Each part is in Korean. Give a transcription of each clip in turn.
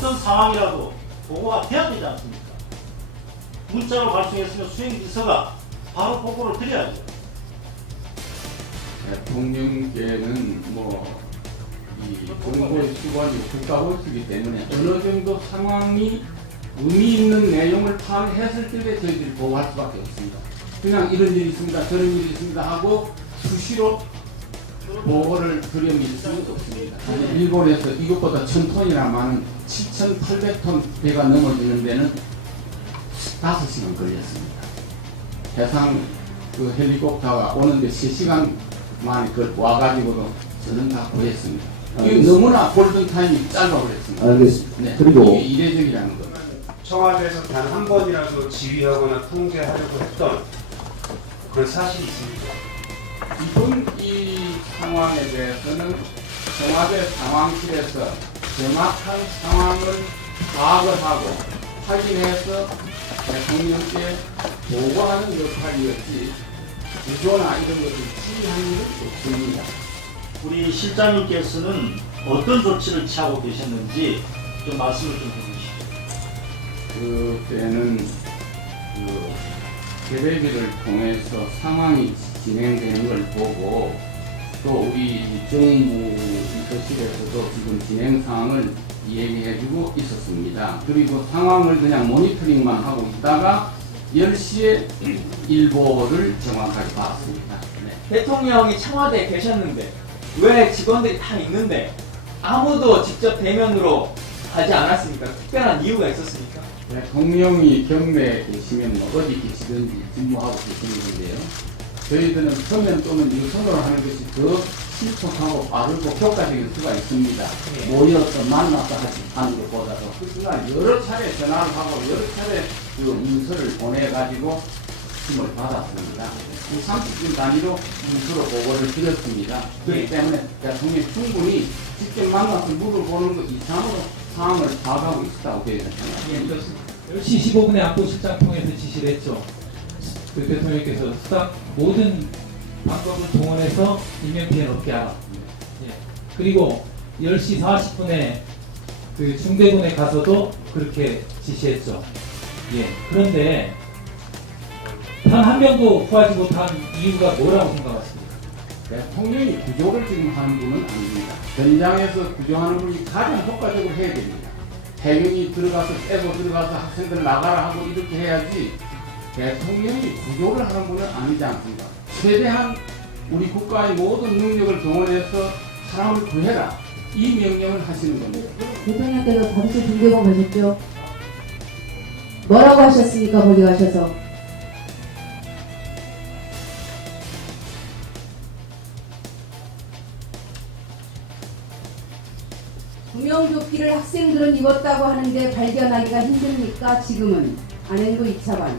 어떤 상황이라도 보고가 돼야 되지 않습니까? 문자로 발송했으면 수행비서가 바로 보고를 드려야죠. 대통령께는 이 정보의 수반이 국가보수이기 때문에 어느 정도 상황이 의미 있는 내용을 파악했을 때 저희들이 보고할 수밖에 없습니다. 그냥 이런 일이 있습니다, 저런 일이 있습니다 하고 수시로 보고를 드리는 수는 없습니다. 일본에서 이것보다 1000톤이나 많은 7,800톤 배가 넘어지는 데는 5시간 걸렸습니다. 해상 헬리콥터가 오는데 3시간 만에 와가지고도 저는 다 구했습니다. 이게 너무나 골든타임이 짧아버렸습니다. 알겠습니다. 네, 그리고 이게 이례적이라는 거. 청와대에서 단 한 번이라도 지휘하거나 통제하려고 했던 그런 사실이 있습니까? 이번 이 상황에 대해서는 청와대 상황실에서 정확한 상황을 파악을 하고 확인해서 대통령께 보고하는 역할이었지 구조나 이런 것을 지휘하는 건 없습니다. 우리 실장님께서는 어떤 조치를 취하고 계셨는지 좀 말씀을 좀 해주시죠. 그때는 개배기를 통해서 상황이 진행되는 걸 보고 또 우리 정부 비서실에서도 지금 진행 상황을 얘기해주고 있었습니다. 그리고 상황을 그냥 모니터링만 하고 있다가 10시에 일보를 정확하게 받았습니다. 네. 대통령이 청와대에 계셨는데 왜 직원들이 다 있는데 아무도 직접 대면으로 하지 않았습니까? 특별한 이유가 있었습니까? 대통령이 경내에 계시면 어디 계시든지 근무하고 계시는 건데요. 저희들은 서면 또는 유선으로 하는 것이 더 신속하고 빠르고 효과적일 수가 있습니다. 모여서 만나서 하는 것보다도 그날 여러 차례 전화를 하고 여러 차례 문서를 보내가지고 힘을 받았습니다. 30분 단위로 문서로 보고를 드렸습니다. 그렇기 때문에 대통령이 충분히 직접 만나서 물어보는 것 이상으로 상황을 파악하고 있다고 저희는 생각합니다. 10시 15분에 안보실장 통해서 지시를 했죠. 그 대통령께서 수당 모든 방법을 동원해서 인명피해를 없게 하라. 예. 그리고 10시 40분에 그 중대본에 가서도 그렇게 지시했죠. 예. 그런데 단 한 명도 구하지 못한 이유가 뭐라고 생각하십니까? 대통령이 구조를 지금 하는 분은 아닙니다. 현장에서 구조하는 분이 가장 효과적으로 해야 됩니다. 해경이 들어가서 빼고 들어가서 학생들 나가라 하고 이렇게 해야지 대통령이 구조를 하는 분은 아니지 않습니까? 최대한 우리 국가의 모든 능력을 동원해서 사람을 구해라. 이 명령을 하시는 겁니다. 대통령께서 잠시 중대본 가셨죠? 뭐라고 하셨습니까? 거기 가셔서. 구명조끼를 학생들은 입었다고 하는데 발견하기가 힘듭니까? 지금은 안행도 2차관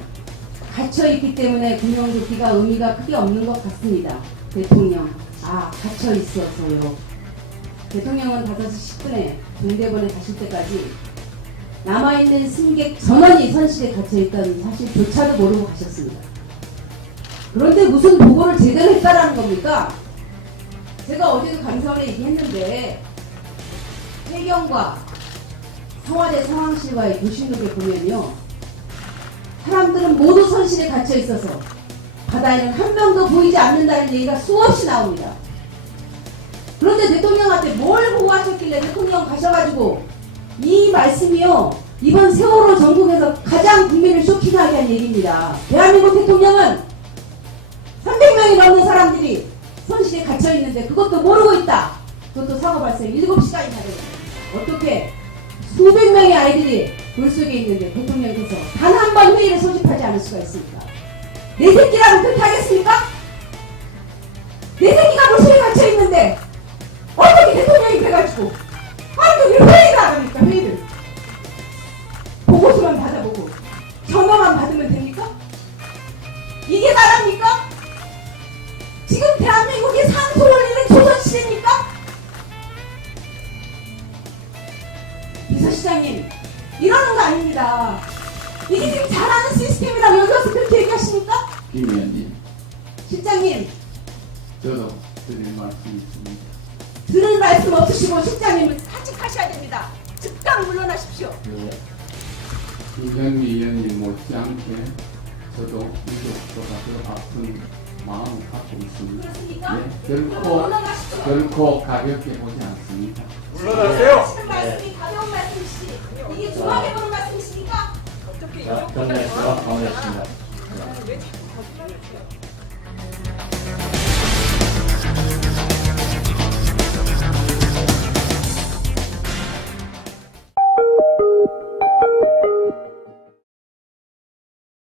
갇혀있기 때문에 구명조끼가 의미가 크게 없는 것 같습니다. 대통령 갇혀있어서요. 대통령은 5시 10분에 중대본에 가실 때까지 남아있는 승객 전원이 선실에 갇혀있다는 사실조차도 모르고 가셨습니다. 그런데 무슨 보고를 제대로 했다라는 겁니까? 제가 어제도 감사원에 얘기했는데 해경과 청와대 상황실과의 교신록을 보면요, 사람들은 모두 선실에 갇혀 있어서 바다에는 한 명도 보이지 않는다는 얘기가 수없이 나옵니다. 그런데 대통령한테 뭘 보고하셨길래 대통령 가셔가지고 이 말씀이요, 이번 세월호 전국에서 가장 국민을 쇼킹하게 한 얘기입니다. 대한민국 대통령은 300명이 넘는 사람들이 선실에 갇혀 있는데 그것도 모르고 있다. 그것도 사고 발생 7시간이나 되고 어떻게 수백 명의 아이들이 물속에 있는데 대통령께서 단 한 번 회의를 소집하지 않을 수가 있습니까? 내 새끼라고 그렇게 하겠습니까? 내 새끼가 물속에 갇혀 있는데 어떻게 대통령이 그래가지고 아니 왜 회의를 안 합니까? 회의를 보고서만 받아보고 전화만 받으면 됩니까? 이게 나랍니까? 지금 대한민국이 상소 올리는 조선시대입니까? 비서실장님, 이러는 거 아닙니다. 이게 지금 잘하는 시스템이라고 여기 와서 그렇게 얘기하십니까? 김 의원님, 실장님, 저도 드릴 말씀이 있습니다. 들을 말씀 없으시고 실장님은 사직하셔야 됩니다. 즉각 당장 물러나십시오. 이현미 의원님 못지않게 저도 유족보다 더 아픈 마음을 갖고 있습니다. 그렇습니까? 예, 그럼 물러나십시오. 결코 가볍게 보지 않습니다. 하시는 말씀이 가벼운 말씀이시지. 이게 중하게 보는 말씀이십니까? 정리하시도록 하겠습니다. 왜 자꾸